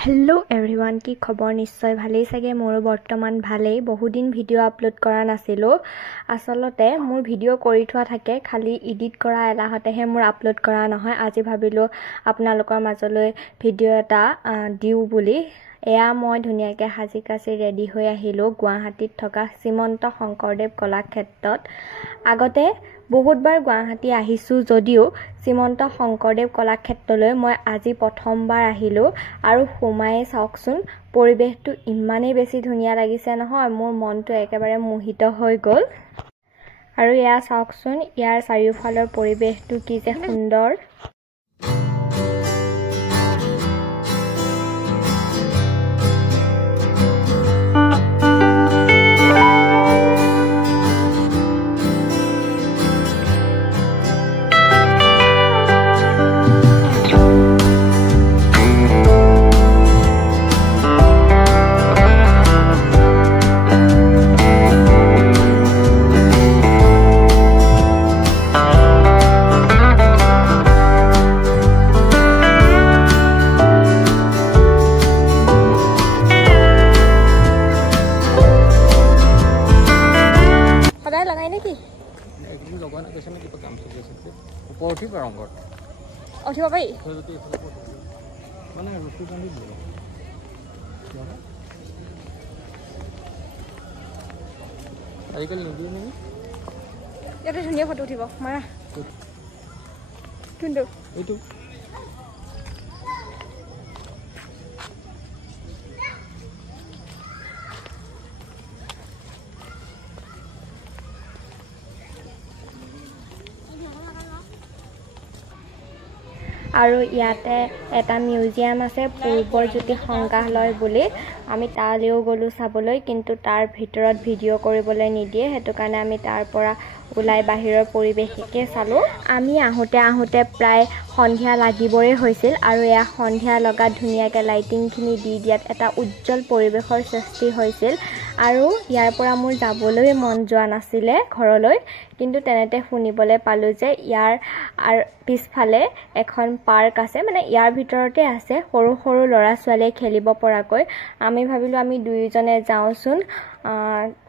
hello everyone की खबर निश्चय भालेই सगे मोर बर्तमान भालेই बहुदिन भिडिओ अपलोड करा नासिलो आसलते मोर भिडिओ करि थोआ थाके खाली एडिट करा एलाहतेहे मोर अपलोड करा নহয় আজি ভাবিলো আপোনালোকৰ মাজলৈ ভিডিও এটা দিউ বুলি এয়া মই ধুনিয়াকে হাজি কাছি ৰেডি হৈ আহিলো গুৱাহাটীত থকা শ্ৰীমন্ত শংকৰদেৱ কলাক্ষেত্ৰত আগতে বহুতবাৰ গুৱাহাটী আহিছো যদিও শ্ৰীমন্ত শংকৰদেৱ কলাক্ষেত্ৰলৈ মই আজি প্ৰথমবাৰ আহিলো আৰু সোমাই চাওকচোন পৰিবেশটো ইমানেই বেছি ধুনিয়া লাগিছে নহয় মোৰ মনটো একেবাৰে মোহিত হৈ গল আৰু এয়া চাওকচোন ইয়াৰ চাৰিওফালৰ পৰিবেশটো কি যে সুন্দৰ उठिब पारि ইয়াতে ধুনীয়া ফটো উঠিব মাৰা কোনটো এইটো আৰু ইয়াতে এটা মিউজিয়াম আছে পূৰ্বজ্যোতি সংগ্ৰহালয় বুলি আমি তালেও গলো চাবলৈ কিন্তু তাৰ ভিতৰত ভিডিও কৰিবলৈ নিদিয়ে হেতু কাৰণে আমি তাৰ পৰা উলাই বাহিৰৰ পৰিবেশকে চালো আমি আহোতে প্ৰায় সন্ধিয়া লাগিবৰে হৈছিল আৰু এয়া সন্ধিয়া লগা ধুনিয়াকে লাইটিং খিনি দি দিয়াত এটা উজ্জ্বল পৰিবেশৰ সৃষ্টি হৈছিল আৰু ইয়াৰ পৰা মোৰ যাবলৈ মন যোৱা নাছিলে ঘৰলৈ কিন্তু তেনেতে শুনিবলৈ পালো যে ইয়াৰ পিছফালে এখন পাৰ্ক আছে মানে ইয়াৰ ভিতৰতে আছে সৰু সৰু লৰা ছোৱালীয়ে খেলিব পৰাকৈ আমি ভাবিলো আমি দুইজনে যাওঁচোন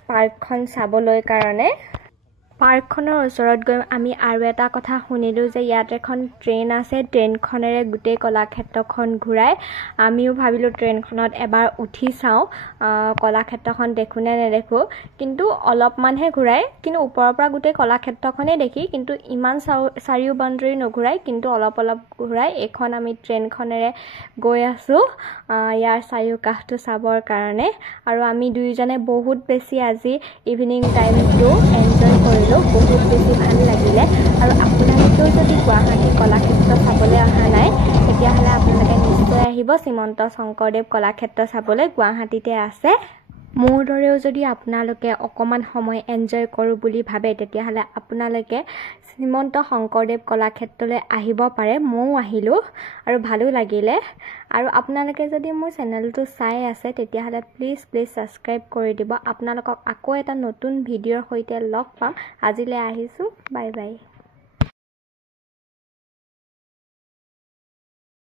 পাৰ্কখন চাবলৈ কাৰণে পাৰ্কখনৰ ওচৰত গৈ আমি আৰু এটা কথা শুনিলো যে ইয়াত এখন ট্ৰেইন আছে ট্ৰেইনখনেৰে গোটেই কলাক্ষেত্ৰখন ঘূৰাই আমিও ভাবিলো ট্ৰেইনখনত এবাৰ উঠি চাও কলাক্ষেত্ৰখন দেখুনে নেদেখো কিন্তু অলপমানহে ঘূৰাই কিন্তু ওপৰৰ পৰা গোটেই কলাক্ষেত্ৰখনে দেখি কিন্তু ইমান চাৰিও বাউণ্ডাৰী নঘূৰাই কিন্তু অলপ ঘূৰাই এখন আমি ট্ৰেইনখনেৰে গৈ আছো ইয়াৰ চাৰিও কাষটো চাবৰ কাৰণে আৰু আমি দুইজনে বহুত বেছি আজি ইভিনিং টাইমটো এনজয় কৰিলো বহুত বেছি ভাল লাগিলে আৰু আপোনালোকেও যদি গুৱাহাটী কলাক্ষেত্ৰ চাবলৈ অহা নাই তেতিয়াহলে আপোনালোকে নিশ্চয় আহিব শ্ৰীমন্ত শংকৰদেৱ কলাক্ষেত্ৰ চাবলৈ গুৱাহাটীতে আছে মোৰ দৰেও যদি আপোনালোকে অকমান সময় এনজয় কৰো বুলি ভাবে তেতিয়াহলে আপোনালোকে শ্ৰীমন্ত শংকৰদেৱ কলাক্ষেত্ৰলৈ আহিব পাৰে মও আহিলো আৰু ভালো লাগিলে আৰু আপোনালোকে যদি মোৰ চেনেলটো চাই আছে তেতিয়াহলে প্লিজ সাবস্ক্ৰাইব কৰি দিব আপোনালোকক আকৌ এটা নতুন ভিডিওৰ সৈতে লগ পাম আজিলৈ আহিছো বাই বাই